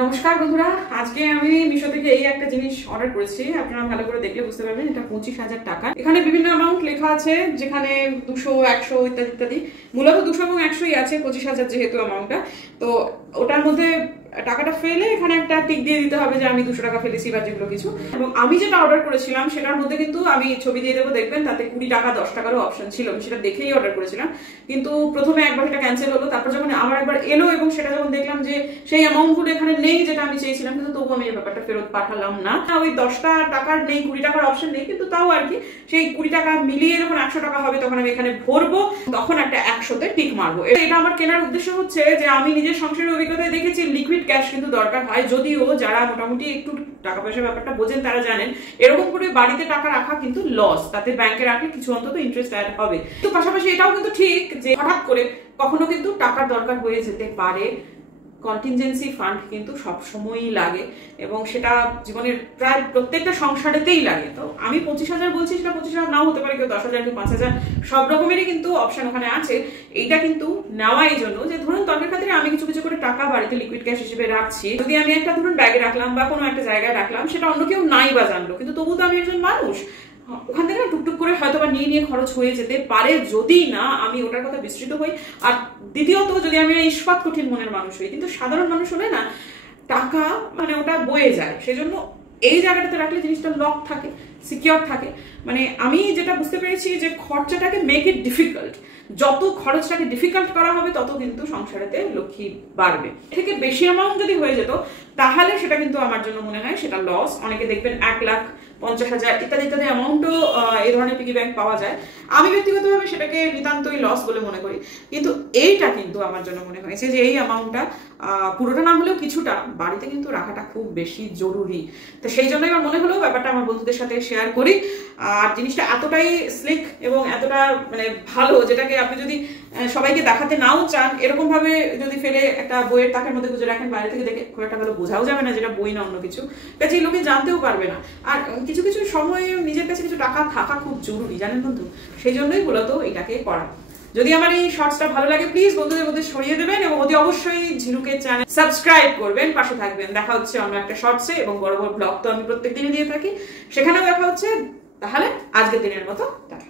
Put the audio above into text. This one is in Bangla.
নমস্কার বন্ধুরা, আজকে আমি মিশো থেকে এই একটা জিনিস অর্ডার করেছি। আপনারা ভালো করে দেখলে বুঝতে পারবেন এটা 25,000 টাকা। এখানে বিভিন্ন অ্যামাউন্ট লেখা আছে, যেখানে 200, 100 ইত্যাদি ইত্যাদি। মূলত 200 এবং 100ই আছে, 25,000 যেহেতু অ্যামাউন্টটা। তো ওটার মধ্যে টাকাটা ফেলে এখানে একটা টিক দিয়ে দিতে হবে যে আমি 200 টাকা ফেলেছি বা যেগুলো কিছু। এবং আমি যেটা অর্ডার করেছিলাম সেটার মধ্যে কিন্তু আমি ছবি দিয়ে দেবো, দেখবেন তাতে 20 টাকা 10 টাকারও অপশন ছিল। আমি সেটা দেখেই অর্ডার করেছিলাম, কিন্তু প্রথমে একবার সেটা ক্যান্সেল হলো। তারপর যখন আমার একবার এলো এবং সেটা যখন দেখলাম যে সেই অ্যামাউন্টগুলো এখানে নেই যেটা আমি চেয়েছিলাম, কিন্তু তবু আমি এই ব্যাপারটা ফেরত পাঠালাম না। ওই 10 টাকার নেই, 20 টাকার অপশন নেই, কিন্তু তাও আর কি সেই 20 টাকা মিলিয়ে যখন 100 টাকা হবে তখন আমি এখানে ভরবো, তখন একটা 100তে টিক মারবো। এটা আমার কেনার উদ্দেশ্য হচ্ছে যে আমি নিজের সংসারের অভিজ্ঞতায় দেখেছি লিকুইড ক্যাশ কিন্তু দরকার হয়। যদিও যারা মোটামুটি একটু টাকা পয়সার ব্যাপারটা বোঝেন তারা জানেন এরকম করে বাড়িতে টাকা রাখা কিন্তু লস, তাতে ব্যাংকে রাখলে কিছু অন্তত ইন্টারেস্ট অ্যাড হবে। তো পাশাপাশি এটাও কিন্তু ঠিক যে হঠাৎ করে কখনো কিন্তু টাকার দরকার হয়ে যেতে পারে। কন্টিনজেন্সি ফান্ড কিন্তু সবসময়ই লাগে এবং সেটা জীবনের প্রায় প্রত্যেকটা সংসারেতেই লাগে। তো আমি 25,000 বলছি, সেটা 25,000 নাও হতে পারে, কেউ 10,000, কেউ 5,000, সব রকমেরই কিন্তু অপশন ওখানে আছে। এইটা কিন্তু নেওয়া এই জন্য যে ধরুন তর্কের খাতিরে আমি কিছু কিছু করে টাকা বাড়িতে লিকুইড ক্যাশ হিসেবে রাখছি। যদি আমি একটা ধরুন ব্যাগে রাখলাম বা কোনো একটা জায়গায় রাখলাম, সেটা অন্য কেউ নাই বা জানলো, কিন্তু তবু তো আমি একজন মানুষ, ওখান থেকে না টুকটুক করে হয়তো বা নিয়ে খরচ হয়ে যেতে পারে যদি না আমি ওটার কথা বিস্তৃত হই। আর দ্বিতীয়ত যদি আমি ইস্পাত কঠিন মনের মানুষ হই, কিন্তু সাধারণ মানুষ হলে না টাকা মানে ওটা বয়ে যায়। সেজন্য এই জায়গাটাতে রাখলে জিনিসটা লক থাকে, সিকিউর থাকে। মানে আমি যেটা বুঝতে পেরেছি যে খরচাটাকে মেক ইট ডিফিকাল্ট, যত খরচটাকে ডিফিকাল্ট করা হবে তত কিন্তু সংসারেতে লক্ষ্মী বাড়বে। থেকে বেশি অ্যামাউন্ট যদি হয়ে যেত তাহলে সেটা কিন্তু আমার জন্য মনে হয় সেটা লস। অনেকে দেখবেন 1,50,000 ইত্যাদি ইত্যাদি অ্যামাউন্টও এই ধরনের পিগি ব্যাংক পাওয়া যায়। আমি ব্যক্তিগতভাবে সেটাকে নিতান্তই লস বলে মনে করি, কিন্তু এইটা কিন্তু আমার জন্য মনে হয়েছে যে এই অ্যামাউন্টটা পুরোটা না হলেও কিছুটা বাড়িতে কিন্তু রাখাটা খুব বেশি জরুরি। তো সেই জন্যই আমার মনে হলো ব্যাপারটা আমার বন্ধুদের সাথে শেয়ার করি। আর জিনিসটা এতটাই স্লিক এবং এতটা মানে ভালো, যেটাকে আপনি যদি সবাইকে দেখাতে নাও চান, এরকম ভাবে যদি ফেলে একটা বইয়ের তাকের মধ্যে গুজে রাখেন, বাইরে থেকে দেখে খুব একটা ভালো বোঝাও যাবে না যেটা বই না অন্য কিছু, কাজে লোকে জানতেও পারবে না। আর কিছু কিছু সময় নিজের কাছে কিছু টাকা থাকা খুব জরুরি, জানেন বন্ধু। সেই জন্যই মূলত এটাকে করা। যদি আমার এই শর্টসটা ভালো লাগে প্লিজ বন্ধুদের মধ্যে ছড়িয়ে দেবেন এবং অতি অবশ্যই ঝিনুকের চ্যানেল সাবস্ক্রাইব করবেন, পাশে থাকবেন। দেখা হচ্ছে অন্য একটা শর্টসে, এবং বড় বড় ব্লগ তো আমি প্রত্যেক দিনই দিয়ে থাকি, সেখানেও দেখা হচ্ছে। তাহলে আজকের দিনের মতো টাটা।